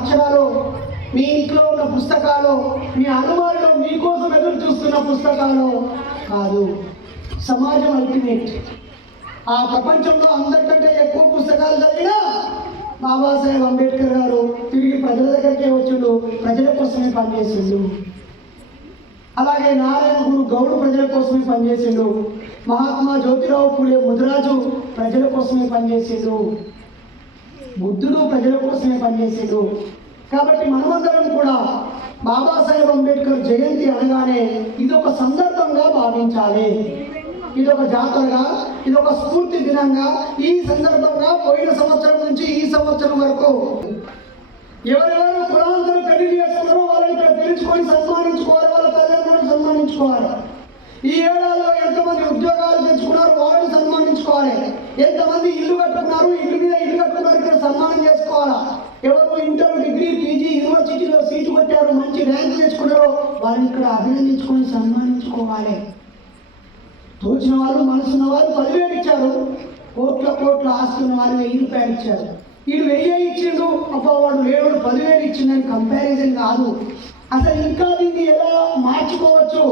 అక్షరాలు మీ ఇంట్లో ఉన్న పుస్తకాలు మీ అనుమానంలో మీకోసం ఎదురు చూస్తున్న పుస్తకాలు కాదు. సమాజం అల్టిమేట్. ఆ ప్రపంచంలో అందరికంటే ఎక్కువ పుస్తకాలు చదివినా బాబాసాహెబ్ అంబేద్కర్ గారు తిరిగి ప్రజల దగ్గరికే వచ్చిండు ప్రజల కోసమే పనిచేసిండు. అలాగే నారాయణ గురు గౌడు ప్రజల కోసమే పనిచేసిండు. మహాత్మా జ్యోతిరావు పూలే ముదిరాజు ప్రజల కోసమే పనిచేసిండు. బుద్ధుడు ప్రజల కోసమే పనిచేసిండు. కాబట్టి మనమందరం కూడా బాబాసాహెబ్ అంబేద్కర్ జయంతి అనగానే ఇది ఒక సందర్భంగా భావించాలి. ఇది ఒక జాతరగా ఇది ఒక స్ఫూర్తి దినంగా ఈ సందర్భంగా పోయిన సంవత్సరం నుంచి ఈ సంవత్సరం వరకు ఎవరెవరు కులాంతరం పెళ్ళి చేసుకున్నారో సన్మానం చేసుకోవాలా? ఎవరు ఇంటర్ డిగ్రీ పీజీ యూనివర్సిటీలో సీటు కొట్టారు మంచి ర్యాంక్ తెచ్చుకున్నారో వాళ్ళని ఇక్కడ అభినందించుకొని సన్మానించుకోవాలి. తోచిన వాళ్ళు మనసున్న వారు పదివేలు ఇచ్చారు. కోట్ల కోట్ల ఆస్తున్న వారు వెయ్యి రూపాయలు ఇచ్చారు. వీడు వెయ్యి ఇచ్చిండు. అబ్బా వాడు లేడు పదివేలు ఇచ్చిందని కంపారిజన్ కాదు. అసలు ఇంకా దీన్ని ఎలా మార్చుకోవచ్చు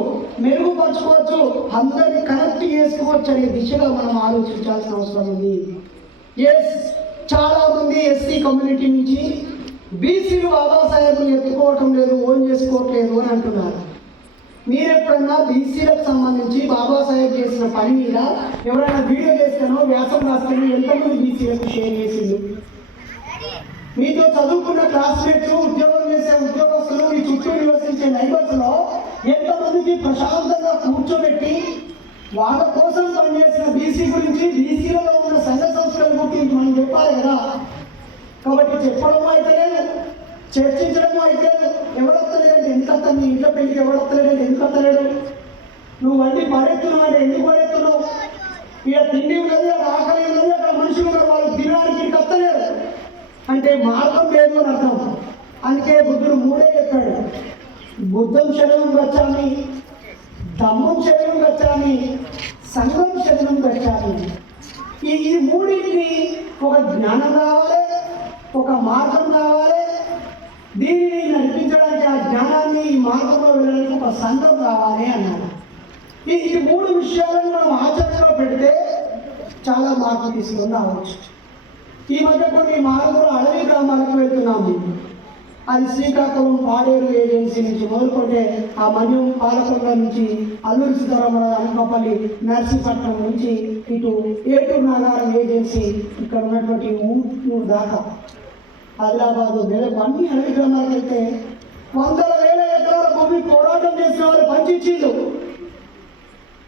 మెరుగుపరచుకోవచ్చు అందరినీ కనెక్ట్ చేసుకోవచ్చు అనే దిశగా మనం ఆలోచించాల్సిన అవసరం ఉంది. ఎస్ చాలా మంది ఎస్సీ కమ్యూనిటీ నుంచి బీసీలు బాబాసాహెబ్ని ఎత్తుకోవటం లేదు ఓన్ చేసుకోవట్లేదు అని అంటున్నారు. మీరు ఎప్పుడన్నా బీసీలకు సంబంధించి బాబాసాహెబ్ చేసిన పని మీద ఎవరైనా వీడియో చేస్తానో వ్యాసం రాస్తానో ఎంతమంది బీసీలకు షేర్ చేసింది మీతో చదువుకున్న క్లాస్మేట్స్ ఉద్యోగం చేసే ఉద్యోగస్తులు మీ చుట్టూ నివసించే నైబర్స్లో ఎంతమందికి ప్రశాంతంగా కూర్చోబెట్టి వాళ్ళ కోసం పనిచేసిన బీసీ గురించి బీసీలలో ఉన్న సంఘ సంస్థల గురించి మనం చెప్పాలి కదా. కాబట్టి చెప్పడం అయితే చర్చించడం అయితే ఎవడొత్తలేదంటే ఎందుకు వస్తాను నీ ఇంట్లో పెళ్ళికి ఎవడొత్తలేదంటే ఎందుకు వస్తలేడు నువ్వు అన్ని పడెత్తున్నావు అంటే ఎందుకు పడెత్తున్నావు? ఇక తిండి ఉన్నది అక్కడ ఆకలి ఉన్నది అక్కడ మనుషులు ఉన్నారు వాళ్ళు తినడానికి ఇక్కడికి వస్తలేరు. అంటే మార్గం లేదు అని అర్థం. అందుకే బుద్ధుడు మూడే చెప్పాడు. బుద్ధం శరణం వచ్చామని దమ్మం శరణం పెట్టాలి సంఘం శరణం పెట్టాలి. ఈ ఈ మూడింటిని ఒక జ్ఞానం రావాలి ఒక మార్గం రావాలి. దీనిని నడిపించడానికి ఆ జ్ఞానాన్ని ఈ మార్గంలో వెళ్ళడానికి ఒక సంఘం రావాలి అన్నాడు. ఈ ఈ మూడు విషయాలను మనం ఆచరణలో పెడితే చాలా మార్పు తీసుకొని రావచ్చు. ఈ మధ్య కొన్ని మార్పులు అడవి గ్రామాలకు వెళ్తున్నాము. అది శ్రీకాకుళం పాడేరు ఏజెన్సీ నుంచి మొదలుకొంటే ఆ మన్యం పాలకొండ నుంచి అల్లూరి సీతారామరాజు అనకాపల్లి నర్సీపట్నం నుంచి ఇటు ఏటూరు నాగారం ఏజెన్సీ ఇక్కడ ఉన్నటువంటి ఊరు దాకా. ఆదిలాబాదు మెదక్ అన్ని అడవి గ్రామాలకు వెళ్తే వందల వేల ఎకరాల భూమి పోరాటం చేసిన వాళ్ళు పంచిచ్చిండు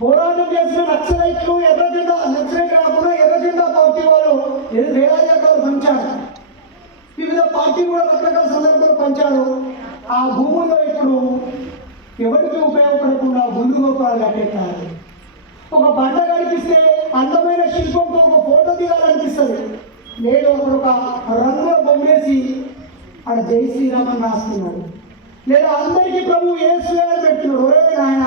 పోరాటం చేసిన నక్సలైట్లు ఎర్ర జెండా నక్సలైట్ కాకుండా ఎర్ర జెండా పార్టీ వాళ్ళు ఏ- వేలాది ఎకరాలు పంచారు. వివిధ పార్టీ కూడా రకరకాల పంచారు ఆ భూముల్లో ఇప్పుడు ఎవరికి ఉపయోగపడకుండా ముందు గోపురాలు కట్టేస్తారు? ఒక బండ కనిపిస్తే అందమైన శిల్పంతో ఒక ఫోటో దిగాలనిపిస్తుంది లేదు అక్కడ ఒక రంగుల బొమ్మేసి అక్కడ జై శ్రీరామని అని రాస్తున్నాడు లేదా అందరికీ ప్రభు ఏసు అని పెడుతున్నాడు. ఒరే నాయన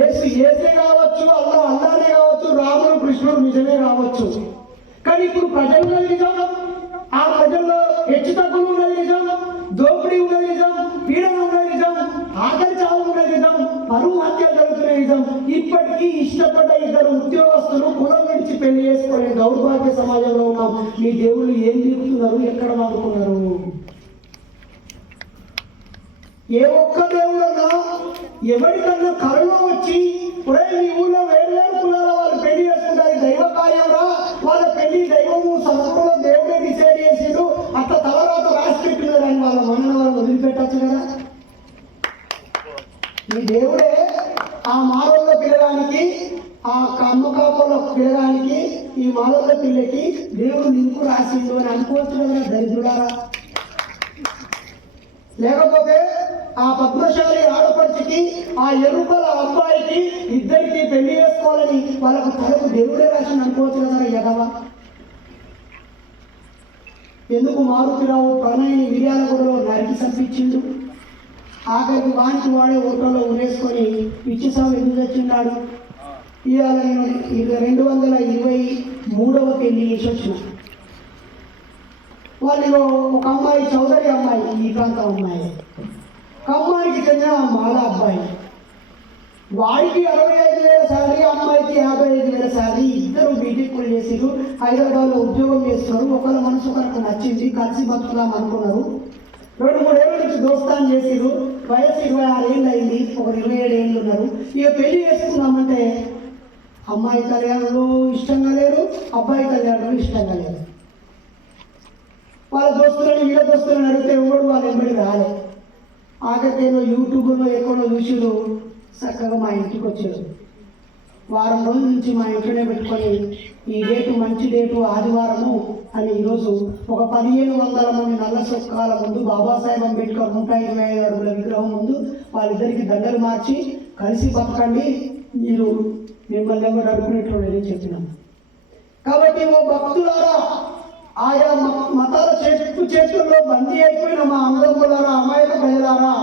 ఏసు ఏసే కావచ్చు అల్లా అల్లానే కావచ్చు రాముడు కృష్ణుడు నిజమే కావచ్చు. కానీ ఇప్పుడు ప్రజల్లో నిజం ఆ ప్రజల్లో హెచ్చు తగ్గులు హత్యలు నిజం ఇప్పటికీ ఇష్టపడ్డ ఇద్దరు ఉద్యోగస్తులు కులం విడిచి పెళ్ళి చేసుకునే దౌర్భాగ్య సమాజంలో ఉన్నాం. మీ దేవుళ్ళు ఏం తిరుగుతున్నారు? ఎక్కడ వాడుకున్నారు? ఏ ఒక్క దేవుడన్నా ఎవరికన్నా కరుణ వచ్చి ఒరే మీ ఊళ్ళో వేరు కులాల వాళ్ళు పెళ్ళి చేసుకుంటారు దైవ కార్యంరా వాళ్ళ పెళ్ళి దైవము సంస్కృతంలో దేవుడే డిసైడ్ చేసిండు. అట్లా తర్వాత రాసి పెట్టినారు అని వాళ్ళ మనన వాళ్ళు వదిలిపెట్టచ్చు కదా? మీ దేవుడే ఆ మానవుల్లో పిల్లడానికి ఆ కమ్మకాపుల్లో పిల్లడానికి ఈ మానవుల పిల్లకి దేవుడు నింపు రాసిండు అని అనుకోవచ్చు దరిద్రుడారా లేకపోతే ఆ పద్మశాలి ఆడపడికి ఆ ఎరుకల అబ్బాయికి ఇద్దరికి పెళ్ళి చేసుకోవాలని వాళ్ళకు తలకు దేవుడే రాసిన అనుకోవచ్చు కదా ఎదవా ఎందుకు మారుతిరావు ప్రణయని మిర్యాలగూడలో నరికి చంపించిండు? ఆఖరికి వానికి వాడే ఓటలో ఉరేసుకొని పిచ్చిసాగు ఎందుకు తెచ్చున్నాడు ఇవాళ నేను రెండు వందల ఇరవై మూడవ పెళ్ళి చేసి వచ్చిన. వాళ్ళు ఒక అమ్మాయి చౌదరి అమ్మాయి ఈ ప్రాంతం అమ్మాయి. అమ్మాయికి చెందిన మాల అబ్బాయి. వాడికి అరవై ఐదు వేల శాలరీ అమ్మాయికి యాభై ఐదు వేల శాలరీ. ఇద్దరు బీటెక్ చేసారు హైదరాబాద్లో ఉద్యోగం చేస్తున్నారు. ఒకరి మనసు ఒకరికి నచ్చింది కలిసి బతుకుదాం అనుకున్నారు. రెండు మూడేళ్ళ నుంచి దోస్తాన్ చేసారు వయసు ఇరవై ఆరు ఏళ్ళు అయింది ఒక ఇరవై ఏడు ఏళ్ళు ఉన్నారు. ఇక పెళ్ళి చేసుకున్నామంటే అమ్మాయి కళ్యాణంలో ఇష్టంగా లేరు అబ్బాయి కళ్యాణంలో ఇష్టంగా లేరు వాళ్ళ దోస్తులని వీళ్ళ దోస్తులని అడిగితే ఎవడు వాళ్ళ ఎంబడి రాలే. ఆఖరికేనో యూట్యూబ్లో ఎక్కడో చూసిడు చక్కగా మా ఇంటికి వచ్చారు. వారం రోజుల నుంచి మా ఇంట్లోనే పెట్టుకొని ఈ డేటు మంచి డేటు ఆదివారము అని ఈరోజు ఒక పదిహేను వందల మంది నల్ల సొక్కాల ముందు బాబాసాహెబ్ అంబేద్కర్ నూట ఇరవై ఐదు అడుగుల విగ్రహం ముందు వాళ్ళిద్దరికి దండలు మార్చి కలిసి బతకండి మీరు మిమ్మల్ని ఎవరు అడుగునేట్లు నేను చెప్పినాను. కాబట్టి ఓ భక్తులారా ఆయా మ- మతాల చేతు చేతుల్లో బందీ అయిపోయిన మా అన్నదమ్ములారా అమాయక ప్రజలారా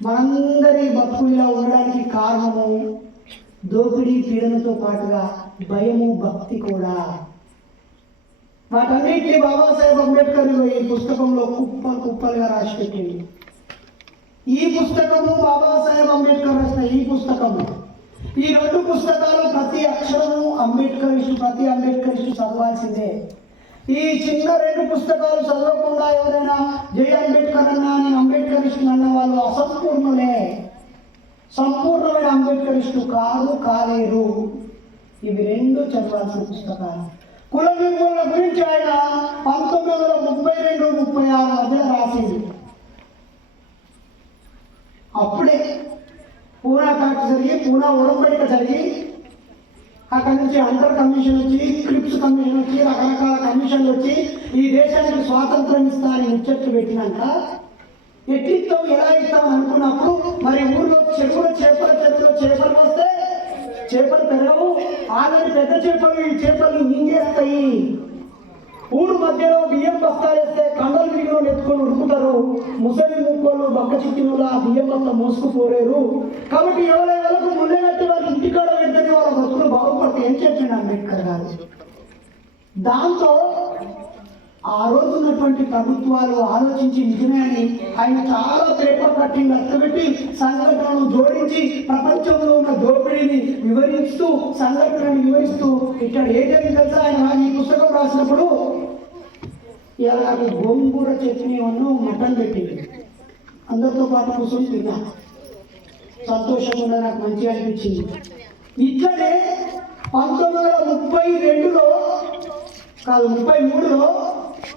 మనందరి బతుకు ఇలా ఉండడానికి కారణము దోపిడీ పీడనతో పాటుగా భయము భక్తి కూడా. వాటన్నిటిని బాబాసాహెబ్ అంబేద్కర్ ఈ పుస్తకంలో కుప్పలు కుప్పలుగా రాసి పెట్టింది ఈ పుస్తకము బాబాసాహెబ్ అంబేద్కర్ రాసిన ఈ పుస్తకము. ఈ రెండు పుస్తకాలు ప్రతి అక్షరము అంబేద్కరిస్టు ప్రతి అంబేద్కరిస్టు చదవాల్సిందే. ఈ చిన్న రెండు పుస్తకాలు చదవకుండా ఎవరైనా జై అంబేద్కర్ అన్నా నేను అంబేద్కరిస్టు అన్న వాళ్ళు అసంపూర్ణులే. సంపూర్ణమైన అంబేద్కరిస్టు కాదు కాలేరు. ఇవి రెండు చదవాల్సిన పుస్తకాలు. కుల నిర్మూలన గురించి ఆయన పంతొమ్మిది వందల ముప్పై రెండు ముప్పై ఆరు మధ్య రాసింది అప్పుడే పూనా ఫ్యాక్ట్ జరిగి పూనా ఉడంబడిక జరిగి అక్కడి నుంచి అంతర్ కమిషన్ వచ్చి క్రిప్స్ కమిషన్ వచ్చి రకరకాల కమిషన్లు వచ్చి ఈ దేశానికి స్వాతంత్రం ఇస్తారని ముచ్చట్లు పెట్టినాక ఎట్లిస్తాం ఎలా ఇస్తాం అనుకున్నప్పుడు మరి ఊళ్ళో చెరువులో చేపల చెరువులో చేపలు వస్తే చేపలు పెరగవు ఆల్రెడీ పెద్ద చేపలు ఈ చేపలు మింగేస్తాయి. ఊరు మధ్యలో బియ్యం బస్తాలు వేస్తే కండలు విరిగిన ఎత్తుకొని ఉరుకుతారు. ముసలి ముక్కోళ్ళు బక్క చిక్కినలా ఆ బియ్యం బస్తా మోసుకుపోలేరు కాబట్టి ఎవరెవరకు ముందే కట్టి వాళ్ళ ఇంటికాడ పెద్దని వాళ్ళ బతుకులు బాగుపడితే ఏం చెప్పిండు అంబేద్కర్ గారు? దాంతో ఆ రోజు ఉన్నటువంటి ప్రభుత్వాలు ఆలోచించి నిజమే అని ఆయన చాలా పేపర్ కట్టింగ్ అర్థపెట్టి సంఘటనను జోడించి ప్రపంచంలో ఉన్న దోపిడీని వివరిస్తూ సంఘటనను వివరిస్తూ ఇక్కడ ఏదైనా తెలుసా? ఆయన ఈ పుస్తకం రాసినప్పుడు ఇలా నాకు గోంగూర చట్నీ ఉన్ను మటన్ పెట్టింది. అందరితో పాటు కూర్చొని తిన్నా. సంతోషంగా నాకు మంచిగా అనిపించింది. ఇట్లనే పంతొమ్మిది వందల ముప్పై రెండులో కాదు ముప్పై మూడులో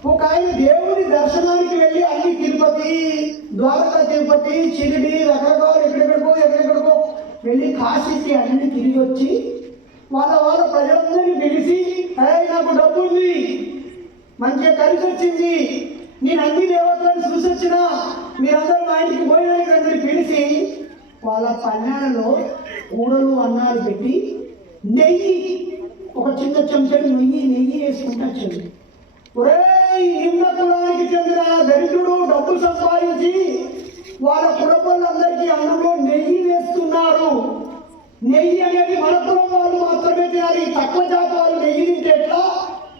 ఒక ఆయన దేవుడి దర్శనానికి వెళ్ళి అన్ని తిరుపతి ద్వారకా తిరుపతి చిరిడి రకరకాల ఎక్కడెక్కడికో ఎక్కడెక్కడికో వెళ్ళి కాశీకి అన్ని తిరిగి వచ్చి వాళ్ళ వాళ్ళ ప్రజలందరినీ పిలిచి "ఏయ్, నాకు డబ్బు ఉంది మంచిగా కలిసి వచ్చింది. నేను అన్ని దేవతలను చూసి వచ్చిన మీరందరూ మా ఇంటికి పోయినానికి పిలిచి వాళ్ళ పన్నెలలో కూడలు అన్నాలు పెట్టి నెయ్యి ఒక చిన్న చెంచడు నెయ్యి నెయ్యి వేసుకుంటా చెల్లి. ఒరే నిమ్న కులానికి చెందిన దరిద్రుడు డబ్బులు సంపాదించి వాళ్ళ కుడపళ్ళందరికీ అన్నంలో నెయ్యి వేస్తున్నారు. నెయ్యి అనేది మన కులం వాళ్ళు మాత్రమే తినాలి. తక్కువ జాతి వాళ్ళు నెయ్యి తింటే ఎట్లా?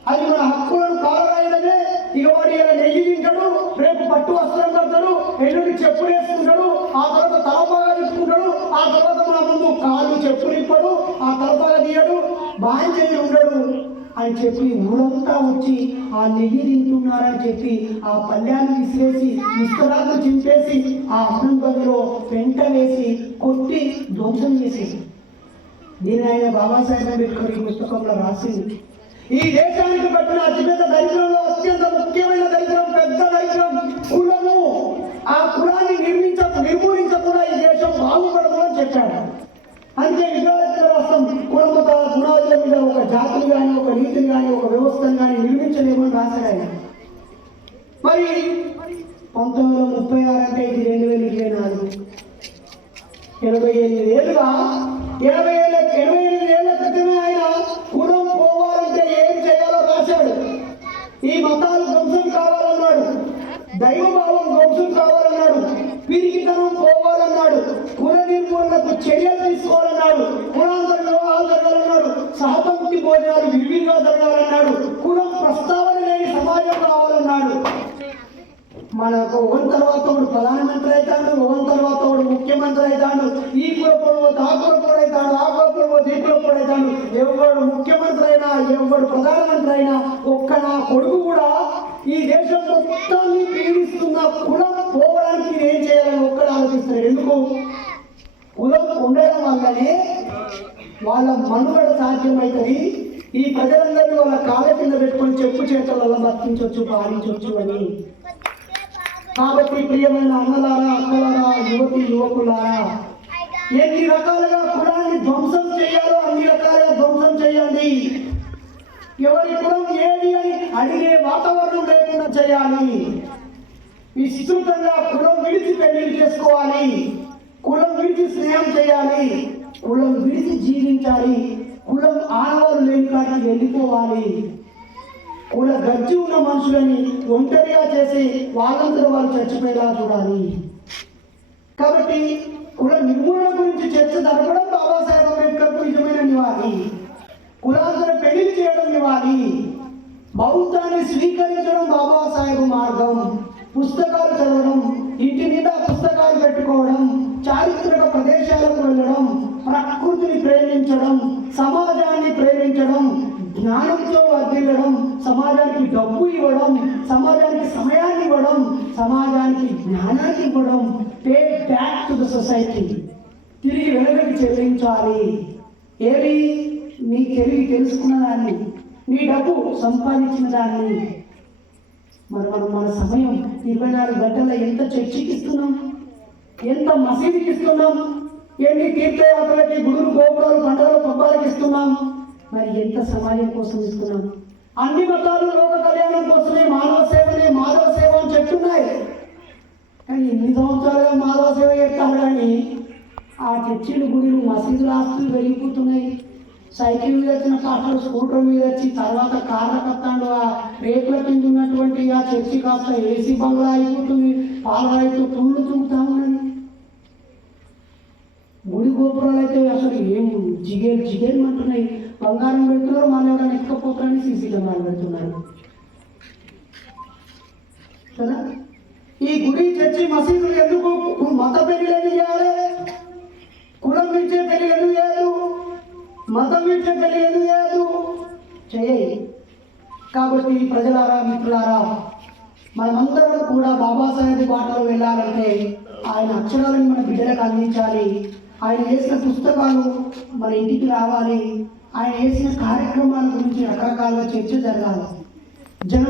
అది మన హక్కులను కాలరాయడమే. ఇక వాడు ఇలా నెయ్యి తింటాడు రేపు పట్టు వస్త్రం కడతాడు ఎల్లుండి చెప్పు వేసుకుంటాడు ఆ తర్వాత తలపాగా తీసుకుంటాడు ఆ తర్వాత మన ముందు కాళ్ళు చెప్పు నింపడు ఆ తలపాగా తీయడు బాంజని ఉండడు అని చెప్పి ఊరంతా వచ్చి ఆ నెయ్యి తింటున్నారని చెప్పి ఆ పళ్ళ్యాన్ని విసిరేసి ఇస్తరాకు చింపేసి ఆ అన్నం గదిలో పెంట వేసి కొట్టి ధ్వంసం చేసేసి దీని ఆయన బాబాసాహెబ్ అంబేద్కర్ ఈ పుస్తకంలో రాసింది. ఈ దేశానికి పట్టిన అతిపెద్ద దరిద్రంలో అత్యంత ముఖ్యమైన దరిద్రం పెద్ద దరిద్రం కులము. ఆ కులాన్ని నిర్మించ నిర్మూలించకుండా ఈ దేశం బాగుపడదు అని చెప్పాడు. అందుకే విద్యార్థుల మీద ఒక జాతిని కానీ ఒక నీతిని కానీ ఒక వ్యవస్థను కానీ నిర్మించలేమని రాశాడు ఆయన. మరి పంతొమ్మిది వందల ముప్పై ఆరు అంటే ఇది రెండు వేల ఇరవై నాలుగు. ఎనభై ఎనిమిది ఏళ్ళుగా ఎనభై ఏళ్ళ ఎనభై ఎనిమిది ఏళ్ళ క్రితమే ఆయన కులం పోవాలంటే ఏం చేయాలో రాశాడు. ఈ మతాలు ధ్వంసం కావాలన్నాడు. దైవభావం ధ్వంసం కావాలన్నాడు. పిరిగితనం పోవాలన్నాడు. కుల నిర్మూలనకు చర్యలు తీసుకోవాలన్నాడు. కులాంతర వివాహాలు జరగాలన్నాడు. సహపంక్తి భోజనాలు విరివిగా జరగాలన్నాడు. కులం ప్రస్తావన లేని సమాజం కావాలన్నాడు మనకు ఒకరి తర్వాత ఒకడు ప్రధానమంత్రి అవుతాడు ఒకరి తర్వాత ఒకడు ముఖ్యమంత్రి అవుతాడు ఈ కులపొడు ఆ కులపడు అవుతాడు ఆ కులపొడు ఈ కులపడు అవుతాడు. ఎవడు ముఖ్యమంత్రి అయినా ఎవడు ప్రధానమంత్రి అయినా ఒక్క నా కొడుకు కూడా ఈ దేశంలో మొత్తాన్ని పీడిస్తున్న కులం పోవడానికి ఏం చేయాలని ఒక్కడు ఆలోచిస్తున్నారు ఎందుకు? కులం ఉండడం వల్లనే వాళ్ళ మనుగడ సాధ్యమవుతుంది ఈ ప్రజలందరినీ వాళ్ళ కాళ్ళ కింద పెట్టుకొని చెప్పు చేతులలో బతికించవచ్చు పాలించవచ్చు అని. కాబట్టి ప్రియమైన అన్నలారా అక్కలారా యువతి యువకులారా ఎన్ని రకాలుగా కులాన్ని ధ్వంసం చేయాలో అన్ని రకాలుగా ధ్వంసం చేయండి. ఎవరి కులం ఏది అని అడిగే వాతావరణం లేకుండా చేయాలి? విస్తృతంగా కులం విడిచి పెళ్ళి చేసుకోవాలి. కులం విడిచి స్నేహం చేయాలి. కులం విడిచి జీవించాలి. కులం ఆనవాళ్ళు లేని కాడికి వెళ్ళిపోవాలి. కుల గర్జి ఉన్న మనుషులని ఒంటరిగా చేసి వాళ్ళందరూ వాళ్ళు చచ్చిపోయేలా చూడాలి. కాబట్టి కుల నిర్మూలన గురించి చర్చ జరపడం బాబాసాహెబ్ అంబేద్కర్ నిజమైన నివాళి కులాంతర పెళ్ళి బౌద్ధాన్ని స్వీకరించడం బాబాసాహెబ్ మార్గం. పుస్తకాలు చదవడం ఇంటి మీద పుస్తకాలు పెట్టుకోవడం చారిత్రక ప్రదేశాలకు వెళ్ళడం ప్రకృతిని ప్రేమించడం సమాజాన్ని ప్రేమించడం జ్ఞానంతో వర్ధిల్లడం సమాజానికి డబ్బు ఇవ్వడం సమాజానికి సమయాన్ని ఇవ్వడం సమాజానికి జ్ఞానాన్ని ఇవ్వడం pay back to the society తిరిగి వెనుకకి చెల్లించాలి. ఏవి నీ తెలివి తెలుసుకున్న దాన్ని నీ డబ్బు సంపాదించిన దాన్ని. మరి మనం మన సమయం ఇరవై నాలుగు గంటల ఎంత చర్చికి ఇస్తున్నాం ఎంత మసీదుకి ఇస్తున్నాం ఎన్ని తీర్థయాత్రలకి గుడులు గోపురాలు పండుగలు పబ్బాలకి ఇస్తున్నాం? మరి ఎంత సమాజం కోసం ఇస్తున్నాం? అన్ని మతాలు లోక కళ్యాణం కోసమే మానవ సేవనే మాధవ సేవ అని చెప్తున్నాయి. కానీ ఎన్ని సంవత్సరాలుగా మాధవ సేవ చేస్తారు కానీ ఆ చర్చిలు గుడిలు మసీదులు ఆస్తులు పెరిగిపోతున్నాయి సైకిల్ మీద వచ్చిన పాటలు స్కూటర్ మీద వచ్చి తర్వాత కార్ల కత్తాడు ఆ రేకుల కింద ఉన్నటువంటి ఆ చర్చి కాస్త ఏసీ బంగ్లా అయిపోతుంది. పాలరాయితో తుళ్ళు తుంగుతా ఉన్నది. గుడి గోపురాలు అయితే అసలు ఏం జిగేలు జిగేలు అంటున్నాయి. బంగారం పెడుతున్నారు మన ఎవరైనా ఎక్కపోతారని సీసీ కెమెరాలు పెడుతున్నారు. కదా ఈ గుడి చర్చి మసీదులు ఎందుకు? మత పెళ్ళి ఎందుకు చేయాలి కులం విడిచే పెళ్ళి ఎందుకు చేయదు మతం విడిచే తెలియదు ఎందుకు చేయదు చేయి కాబట్టి ప్రజలారా మిత్రులారా మనమందరం కూడా బాబాసాహెబ్ బాటలో వెళ్ళాలంటే ఆయన అక్షరాలను మన బిడ్డలకు అందించాలి. ఆయన వేసిన పుస్తకాలు మన ఇంటికి రావాలి. ఆయన వేసిన కార్యక్రమాల గురించి రకరకాల చర్చ జరగాలి. జనం